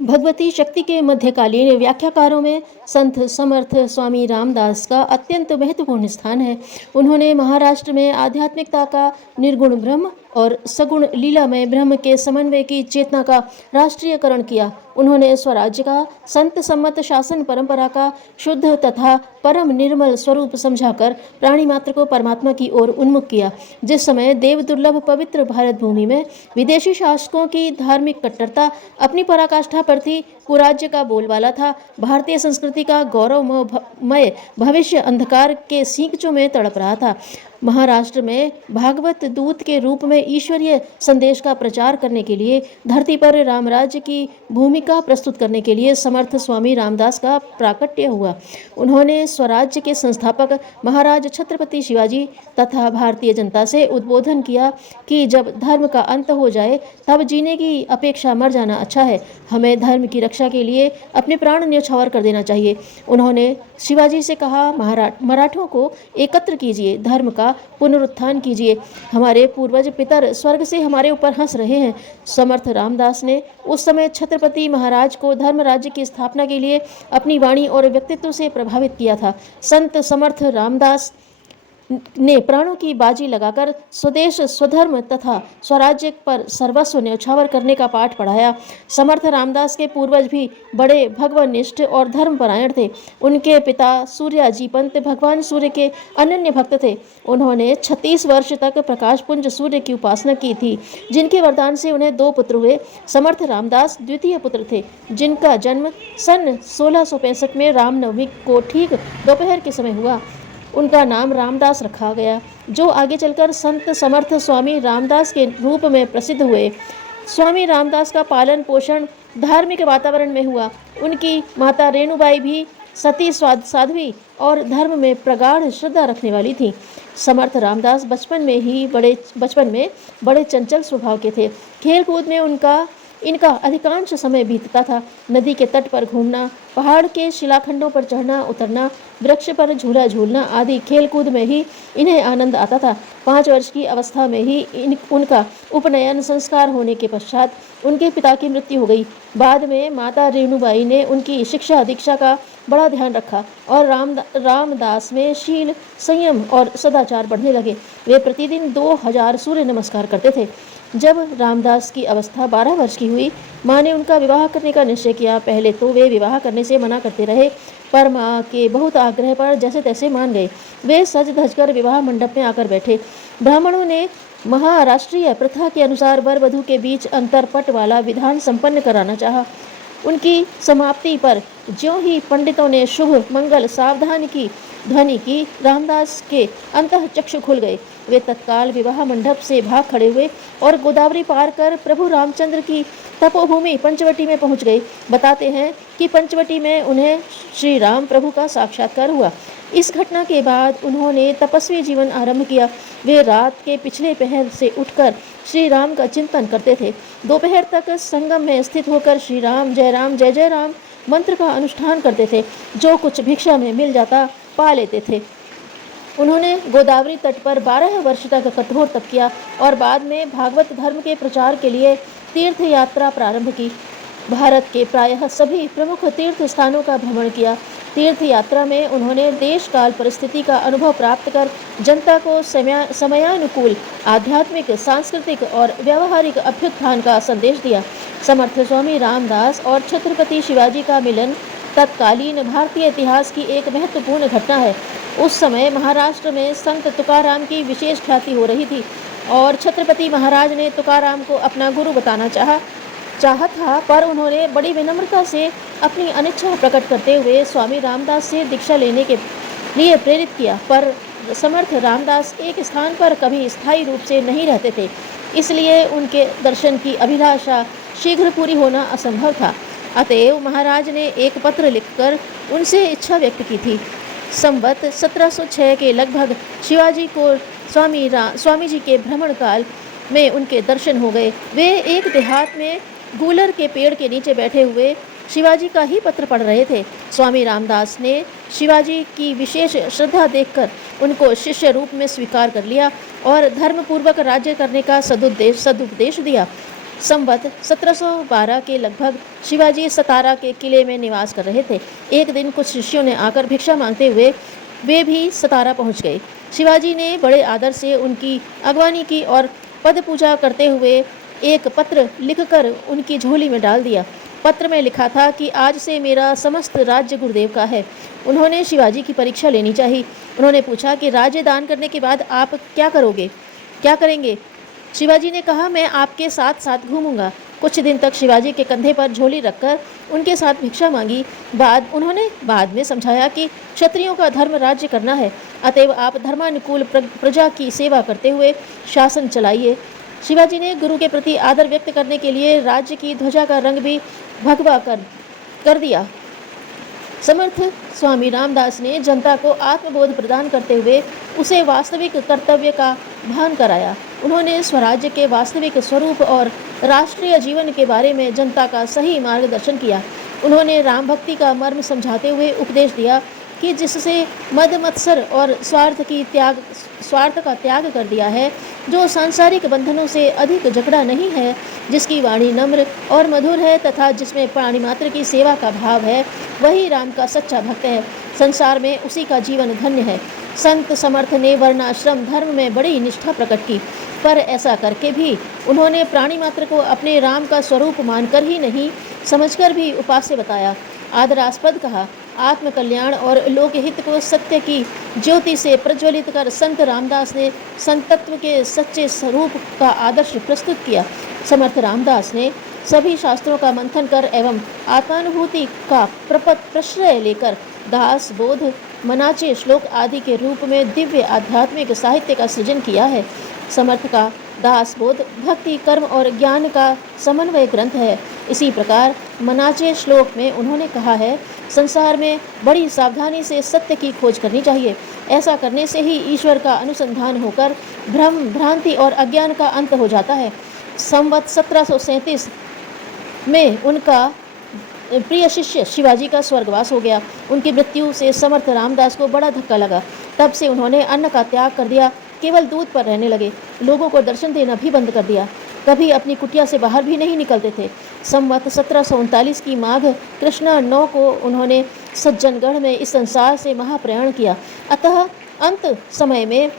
भगवती शक्ति के मध्यकालीन व्याख्याकारों में संत समर्थ स्वामी रामदास का अत्यंत महत्वपूर्ण स्थान है। उन्होंने महाराष्ट्र में आध्यात्मिकता का निर्गुण ब्रह्म और सगुण लीलामय ब्रह्म के समन्वय की चेतना का राष्ट्रीयकरण किया। उन्होंने स्वराज्य का संत सम्मत शासन परंपरा का शुद्ध तथा परम निर्मल स्वरूप समझाकर प्राणी मात्र को परमात्मा की ओर उन्मुख किया। जिस समय देव दुर्लभ पवित्र भारत भूमि में विदेशी शासकों की धार्मिक कट्टरता अपनी पराकाष्ठा पर थी, कुराज्य का बोलबाला था, भारतीय संस्कृति का गौरवमय भविष्य अंधकार के सींचों में तड़प रहा था। महाराष्ट्र में भागवत दूत के रूप में ईश्वरीय संदेश का प्रचार करने के लिए, धरती पर रामराज्य की भूमिका प्रस्तुत करने के लिए समर्थ स्वामी रामदास का प्राकट्य हुआ। उन्होंने स्वराज्य के संस्थापक महाराज छत्रपति शिवाजी तथा भारतीय जनता से उद्बोधन किया कि जब धर्म का अंत हो जाए तब जीने की अपेक्षा मर जाना अच्छा है। हमें धर्म की रक्षा के लिए अपने प्राण न्यौछावर कर देना चाहिए। उन्होंने शिवाजी से कहा, मराठों को एकत्र कीजिए, धर्म का पुनरुत्थान कीजिए। हमारे पूर्वज पितर स्वर्ग से हमारे ऊपर हंस रहे हैं। समर्थ रामदास ने उस समय छत्रपति महाराज को धर्म राज्य की स्थापना के लिए अपनी वाणी और व्यक्तित्व से प्रभावित किया था। संत समर्थ रामदास ने प्राणों की बाजी लगाकर स्वदेश स्वधर्म तथा स्वराज्य पर सर्वस्व न्यौछावर करने का पाठ पढ़ाया। समर्थ रामदास के पूर्वज भी बड़े भगवनिष्ठ और धर्मपरायण थे। उनके पिता सूर्याजी पंत भगवान सूर्य के अनन्य भक्त थे। उन्होंने 36 वर्ष तक प्रकाश पुंज सूर्य की उपासना की थी, जिनके वरदान से उन्हें 2 पुत्र हुए। समर्थ रामदास द्वितीय पुत्र थे, जिनका जन्म सन 1665 में रामनवमी को ठीक दोपहर के समय हुआ। उनका नाम रामदास रखा गया, जो आगे चलकर संत समर्थ स्वामी रामदास के रूप में प्रसिद्ध हुए। स्वामी रामदास का पालन पोषण धार्मिक वातावरण में हुआ। उनकी माता रेणुबाई भी सती साध्वी और धर्म में प्रगाढ़ श्रद्धा रखने वाली थी। समर्थ रामदास बचपन में बड़े चंचल स्वभाव के थे। खेल कूद में इनका अधिकांश समय बीतता था। नदी के तट पर घूमना, पहाड़ के शिलाखंडों पर चढ़ना उतरना, वृक्ष पर झूला झूलना आदि खेलकूद में ही इन्हें आनंद आता था। 5 वर्ष की अवस्था में ही उनका उपनयन संस्कार होने के पश्चात उनके पिता की मृत्यु हो गई। बाद में माता रेणुबाई ने उनकी शिक्षा दीक्षा का बड़ा ध्यान रखा और रामदास में शील, संयम और सदाचार बढ़ने लगे। वे प्रतिदिन 2000 सूर्य नमस्कार करते थे। जब रामदास की अवस्था 12 वर्ष की हुई, माँ ने उनका विवाह करने का निश्चय किया। पहले तो वे विवाह करने से मना करते रहे, पर माँ के बहुत आग्रह पर जैसे तैसे मान गए। वे सज धज कर विवाह मंडप में आकर बैठे। ब्राह्मणों ने महाराष्ट्रीय प्रथा के अनुसार वर वधू के बीच अंतरपट वाला विधान संपन्न कराना चाहा। उनकी समाप्ति पर ज्यों ही पंडितों ने शुभ मंगल सावधान की ध्वनि की, रामदास के अंतः चक्षु खुल गए। वे तत्काल विवाह मंडप से भाग खड़े हुए और गोदावरी पार कर प्रभु रामचंद्र की तपोभूमि पंचवटी में पहुंच गए। बताते हैं कि पंचवटी में उन्हें श्री राम प्रभु का साक्षात्कार हुआ। इस घटना के बाद उन्होंने तपस्वी जीवन आरंभ किया। वे रात के पिछले पहर से उठकर श्री राम का चिंतन करते थे। दोपहर तक संगम में स्थित होकर श्री राम जय जय राम मंत्र का अनुष्ठान करते थे। जो कुछ भिक्षा में मिल जाता पा लेते थे। उन्होंने गोदावरी तट पर 12 वर्ष तक कठोर तप किया और बाद में भागवत धर्म के प्रचार के लिए तीर्थ यात्रा प्रारंभ की। भारत के प्रायः सभी प्रमुख तीर्थ स्थानों का भ्रमण किया। तीर्थ यात्रा में उन्होंने देश काल परिस्थिति का अनुभव प्राप्त कर जनता को समयानुकूल आध्यात्मिक, सांस्कृतिक और व्यावहारिक अभ्युत्थान का संदेश दिया। समर्थ स्वामी रामदास और छत्रपति शिवाजी का मिलन तत्कालीन भारतीय इतिहास की एक महत्वपूर्ण घटना है। उस समय महाराष्ट्र में संत तुकाराम की विशेष ख्याति हो रही थी और छत्रपति महाराज ने तुकाराम को अपना गुरु बताना चाहा था, पर उन्होंने बड़ी विनम्रता से अपनी अनिच्छा प्रकट करते हुए स्वामी रामदास से दीक्षा लेने के लिए प्रेरित किया। पर समर्थ रामदास एक स्थान पर कभी स्थायी रूप से नहीं रहते थे, इसलिए उनके दर्शन की अभिलाषा शीघ्र पूरी होना असंभव था। अतएव महाराज ने एक पत्र लिखकर उनसे इच्छा व्यक्त की थी। संवत 1706 के लगभग शिवाजी को स्वामी जी के भ्रमण काल में उनके दर्शन हो गए। वे एक देहात में गूलर के पेड़ के नीचे बैठे हुए शिवाजी का ही पत्र पढ़ रहे थे। स्वामी रामदास ने शिवाजी की विशेष श्रद्धा देखकर उनको शिष्य रूप में स्वीकार कर लिया और धर्मपूर्वक राज्य करने का सदुपदेश दिया। संवत 1712 के लगभग शिवाजी सतारा के किले में निवास कर रहे थे। एक दिन कुछ शिष्यों ने आकर भिक्षा मांगते हुए वे भी सतारा पहुंच गए। शिवाजी ने बड़े आदर से उनकी अगवानी की और पद पूजा करते हुए एक पत्र लिखकर उनकी झोली में डाल दिया। पत्र में लिखा था कि आज से मेरा समस्त राज्य गुरुदेव का है। उन्होंने शिवाजी की परीक्षा लेनी चाहिए। उन्होंने पूछा कि राज्य दान करने के बाद आप क्या करेंगे? शिवाजी ने कहा, मैं आपके साथ साथ घूमूंगा। कुछ दिन तक शिवाजी के कंधे पर झोली रखकर उनके साथ भिक्षा मांगी। उन्होंने बाद में समझाया कि क्षत्रियों का धर्म राज्य करना है, अतएव आप धर्मानुकूल प्रजा की सेवा करते हुए शासन चलाइए। शिवाजी ने गुरु के प्रति आदर व्यक्त करने के लिए राज्य की ध्वजा का रंग भी भगवा कर दिया। समर्थ स्वामी रामदास ने जनता को आत्मबोध प्रदान करते हुए उसे वास्तविक कर्तव्य का भान कराया। उन्होंने स्वराज्य के वास्तविक स्वरूप और राष्ट्रीय जीवन के बारे में जनता का सही मार्गदर्शन किया। उन्होंने राम भक्ति का मर्म समझाते हुए उपदेश दिया कि जिससे मद मत्सर और स्वार्थ का त्याग कर दिया है, जो सांसारिक बंधनों से अधिक जकड़ा नहीं है, जिसकी वाणी नम्र और मधुर है तथा जिसमें प्राणी मात्र की सेवा का भाव है, वही राम का सच्चा भक्त है। संसार में उसी का जीवन धन्य है। संत समर्थ ने वर्णाश्रम धर्म में बड़ी निष्ठा प्रकट की, पर ऐसा करके भी उन्होंने प्राणी मात्र को अपने राम का स्वरूप मानकर ही नहीं, समझकर भी उपास्य बताया, आदरास्पद कहा। आत्मकल्याण और लोकहित को सत्य की ज्योति से प्रज्वलित कर संत रामदास ने संतत्व के सच्चे स्वरूप का आदर्श प्रस्तुत किया। समर्थ रामदास ने सभी शास्त्रों का मंथन कर एवं आत्मानुभूति का प्रश्रय लेकर दास बोध, मनाचे, श्लोक आदि के रूप में दिव्य आध्यात्मिक साहित्य का सृजन किया है। समर्थ का दास बोध भक्ति, कर्म और ज्ञान का समन्वय ग्रंथ है। इसी प्रकार मनाचे श्लोक में उन्होंने कहा है, संसार में बड़ी सावधानी से सत्य की खोज करनी चाहिए। ऐसा करने से ही ईश्वर का अनुसंधान होकर भ्रम, भ्रांति और अज्ञान का अंत हो जाता है। संवत 1737 में उनका प्रिय शिष्य शिवाजी का स्वर्गवास हो गया। उनकी मृत्यु से समर्थ रामदास को बड़ा धक्का लगा। तब से उन्होंने अन्न का त्याग कर दिया, केवल दूध पर रहने लगे। लोगों को दर्शन देना भी बंद कर दिया। कभी अपनी कुटिया से बाहर भी नहीं निकलते थे। संवत 1739 की माघ कृष्णा 9 को उन्होंने सज्जनगढ़ में इस संसार से महाप्रयाण किया। अतः अंत समय में